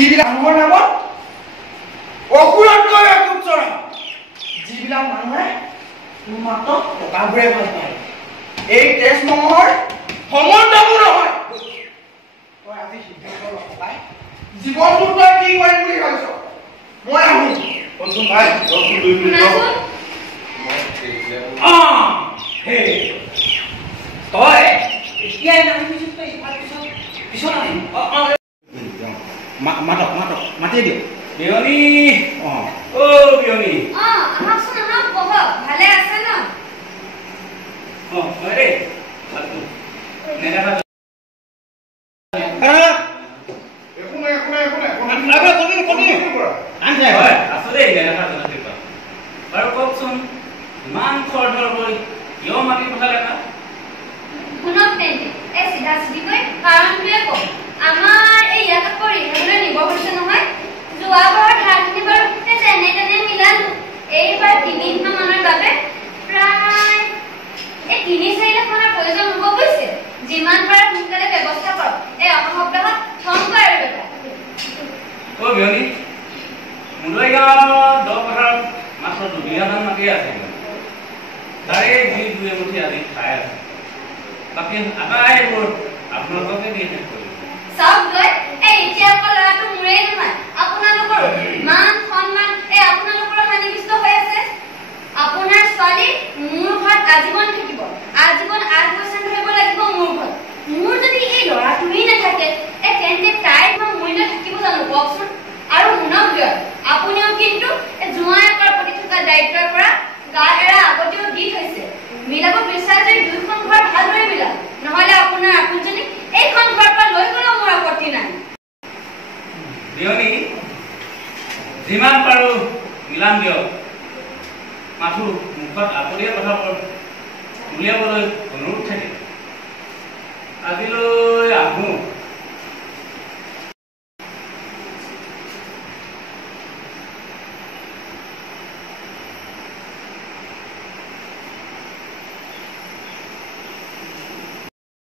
যিবিলাক মানুহৰ নামত অকুৰতকৈ অকুৰ চৰা, যিবিলাক মানুহে মাত্ৰ টকাবোৰে ভাল পায়, এই তেজমহৰ সমন্তবোৰ নহয়। তই আজি সিদ্ধান্ত লগাই জীৱনটো তই কি কৰিম বুলি ভাবিছ? মই আহো বন্ধু ভাই, তই এতিয়াই নামি পিছত তই ইফাল পিছত আহিম। মাতক মাতক মাতিয়ে দিয়ক। বিয়নী অ বিয়নী আহকচোন আহক, বহ। ভালে আছে ন? ৰে কওকচোন, ইমান খৰধৰ হৈ কিয় মাতি পঠালে? শুনক তেন্তে, এই চিধা চিধিকৈ কাৰণটোৱে কওক। আমাৰ এই ইয়াত আকৌ ৰিহাবলৈ নিব হৈছে নহয়। যোৱাবাৰৰ ধাৰখিনি বাৰু তেনে তেনে মিলালো। এইবাৰ 3 মাহমানৰ বাবে প্ৰায় 3-4 লাখ মানৰ প্ৰয়োজন হ'ব বুজিছে। যিমান পাৰে সোনকালে ব্যৱস্থা কৰক। এই অহা সপ্তাহত থংক আৰু বেটা। বিয়নী, মুদৈ গাঁৱৰ 10 পথাৰত মাত্ৰ 2 বিঘামান মাটি আছে। তাৰে যি 2 এমুঠি আজি খাই আছে, বাকী আটাইবোৰ আপোনালোককে দিয়ে থাকিব। চাওক গৈ, এই এতিয়া অকল ল'ৰাটো মোৰেই নহয়, আপোনালোকৰ মান সন্মান আপোনালোকৰ হানিবিষ্ট হৈ আছে। আপোনাৰ ছোৱালী মোৰ ঘৰত আজীৱন থাকিব, আজীৱন আগবছৰ ধৰিব লাগিব মোৰ ঘৰত। মোৰ যদি এই ল'ৰাটোৱেই নাথাকে, তেন্তে তাইৰ মূল্য থাকিব জানো কওকচোন? আৰু শুনক দিয়ক, আপুনিও কিন্তু জোঁৱায়েকৰ প্ৰতি থকা দায়িত্বৰ পৰা গা এৰা আগতেও দি থৈছে। মিলাব বিচাৰে যদি 2খন ঘৰ ভালদৰে মিলাওক, নহ'লে আপোনাৰ আপোনজনীক এইখন ঘৰৰ পৰা লৈ গ'লেও মোৰ আপত্তি নাই। বিয়নী, যিমান পাৰো মিলাম দিয়ক। মাথো মুখত আপত্তিৰ কথাবোৰ উলিয়াবলৈ অনুৰোধ থাকে। আজিলৈ আহোঁ।